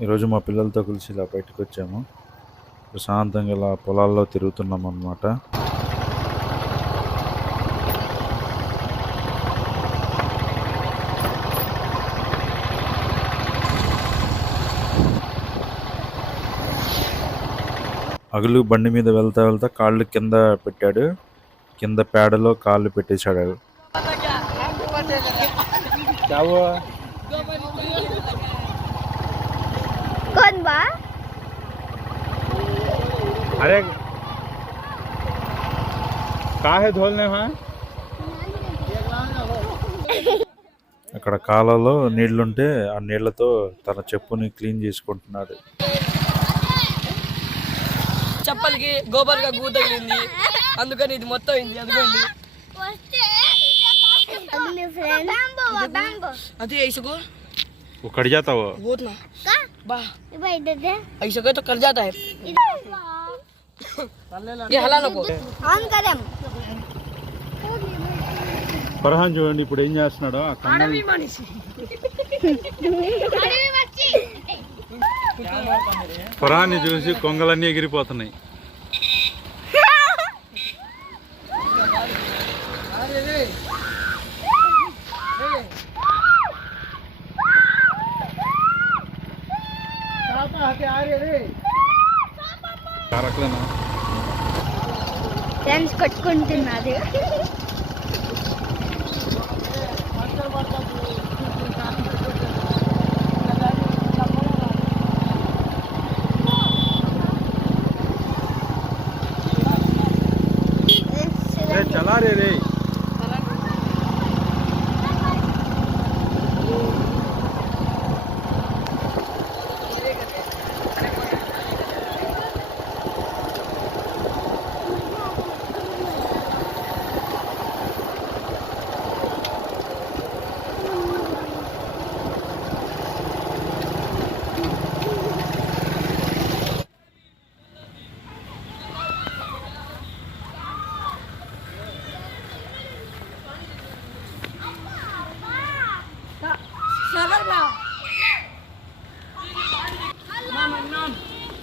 ఈరోజు మా పిల్లలతో కలిసి ఇలా బయటకు వచ్చాము. ప్రశాంతంగా ఇలా పొలాల్లో తిరుగుతున్నాం అన్నమాట. అగులు బండి మీద వెళ్తా వెళ్తా కాళ్ళు కింద పెట్టాడు. కింద పేడలో కాళ్ళు పెట్టేశాడు. अरे का है धोलने वहाँ అక్కడ కాలలో నీళ్లుంటే ఆ నీళ్లతో తన చెప్పుని క్లీన్ చేసుకుంటున్నాడు చెప్పలకి గోబర్గా గూ తగిలింది అందుకని ఇది మొత్తం అయింది అదిగోండి अगले फ्रेंड बैम्बो बैम्बो అది ऐसको वो कट जाता वो बहुत ना का बा ये भाई इधर दे ऐसे गए तो कर जाता है ఫర్హాన్ చూడండి ఇప్పుడు ఏం చేస్తున్నాడో ఆ కన్నల్ अरे बच्ची ఫర్హాన్ని చూసి కొంగలన్నీ ఎగిరిపోతున్నాయి కరకలేనా ఫ్రెండ్స్ కొట్టుకుంటున్నారు.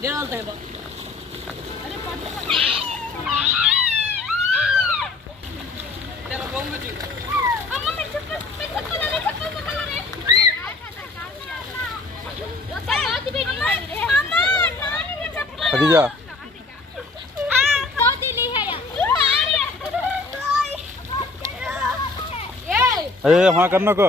내려가도 해봐. 내가 먹은 거지. 엄마 맨 첫번 맨 첫번 하래 첫번 번 하래. ખદીજા અરે હા કર નાખો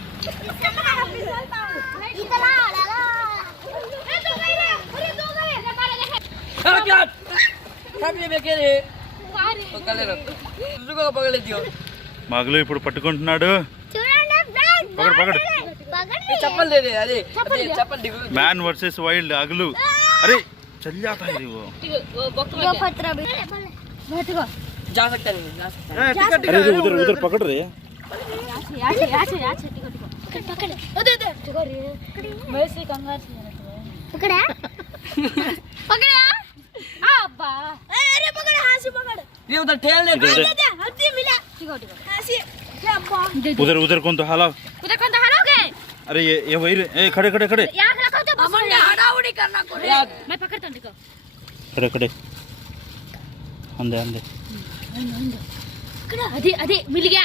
మగలు ఇప్పుడు పట్టుకుంటున్నాడు. పగడు పగడు చెప్పండి అది చెప్పండి మ్యాన్ వర్సెస్ వైల్డ్ అగులు అరే చల్లాట ఇది జాసక్తాను రే. उधर पकड़ रहे पकड़ा पकड़ा अब्बा अरे पकड़ हाथ से पकड़ ये उधर ठेल दे इधर दे हड्डी मिला ठीक ठीक हाथ से ले अब्बा उधर उधर कौन तो हाला उधर कौन तो हरोगे अरे ये ये वही ए खड़े खड़े खड़े यहाँ रखो तो अमन हड़ाउड़ी करना कोई यार मैं पकड़ता हूँ देखो खड़े खड़े अंदे अंदे पकड़ा अरे अरे मिल गया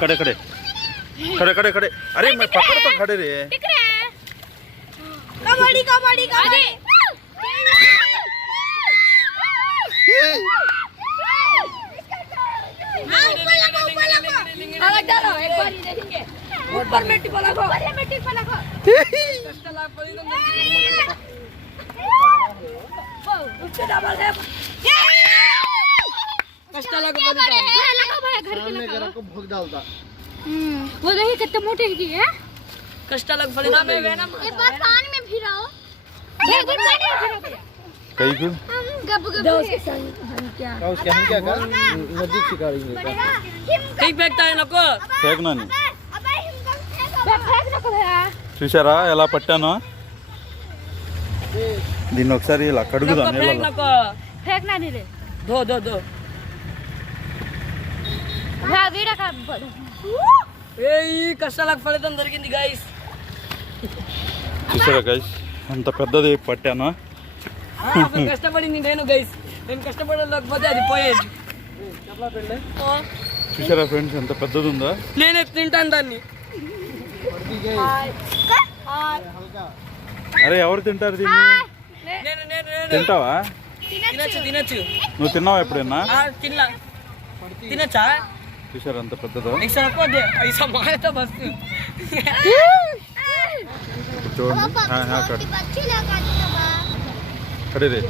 खड़े खड़े। खड़े खड़े खड़े। अरे मैं पकड़ तो खड़े रे। कबड्डी कबड्डी कबड्डी। ऊपर मिट्टी पर लगो अरे मिट्टी पर लगो उसके डबल కష్టాలకు क्या करे है लगा भाई घर के लगा को भोग डालता वो देखिए कितने मोटे की है కష్టాలకు ఫలితం एक बार पानी में फिराओ ये गुड मॉर्निंग कहीं को गप गप क्या उसके हम क्या कर नदी सिखाएंगे కై పెక్తా నాకు फेंकना नहीं फेंक नको भैया చూసారా ఎలా పట్టానో దీన్ని ఒకసారి ఇలా కడుగుదా నీళ్ళలో ఈ కష్టాలకు ఫలితం దొరికింది గైస్ చూసారా గైస్ ఎంత పెద్దది పట్టానో? కష్టపడింది నేను గైస్ నేను కష్టపడలేకపోతే అది పోయేది. చూసారా ఫ్రెండ్స్ ఎంత పెద్దది ఉందో నేనే తింటాను దాన్ని. అరే ఎవరు తింటారు దీన్ని? నేను నేను నేను. తింటావా? తినచ్చు. తినచ్చు నువ్వు తిన్నావా ఎప్పుడైనా? ఆ, తినలా తినచ్చా? చూసారు అంత పెద్దదో చూడండి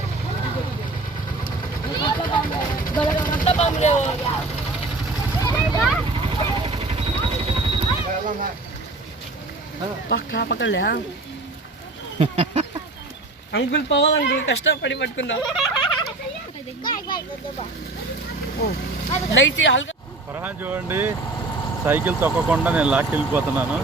పక్కా పక్కలే అంకుల్ పోవాలి అంకుల్ కష్టపడి పట్టుకుందాం లైట్ ప్రహాన్ చూడండి. సైకిల్ తొక్కకుండా నేను లాక్కెళ్ళిపోతున్నాను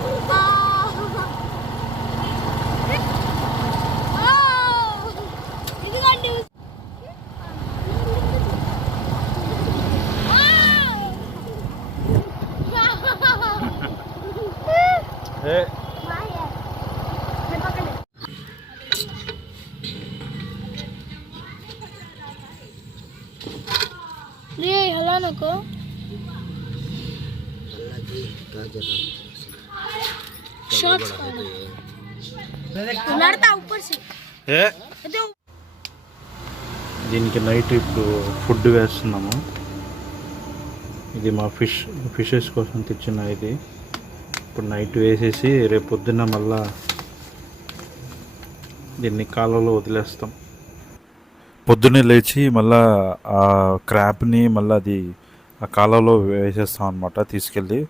ఏ. రే హలో నాకు దీనికి నైట్ ఇప్పుడు ఫుడ్ వేస్తున్నాము. ఇది మా ఫిష్ ఫిషెస్ కోసం తెచ్చిన ఇది. ఇప్పుడు నైట్ వేసేసి రేపు పొద్దున్న మళ్ళా దీన్ని కాలంలో వదిలేస్తాం. పొద్దున్నే లేచి మళ్ళా ఆ క్రాప్ని మళ్ళీ అది ఆ కాలంలో వేసేస్తాం అనమాట తీసుకెళ్ళి.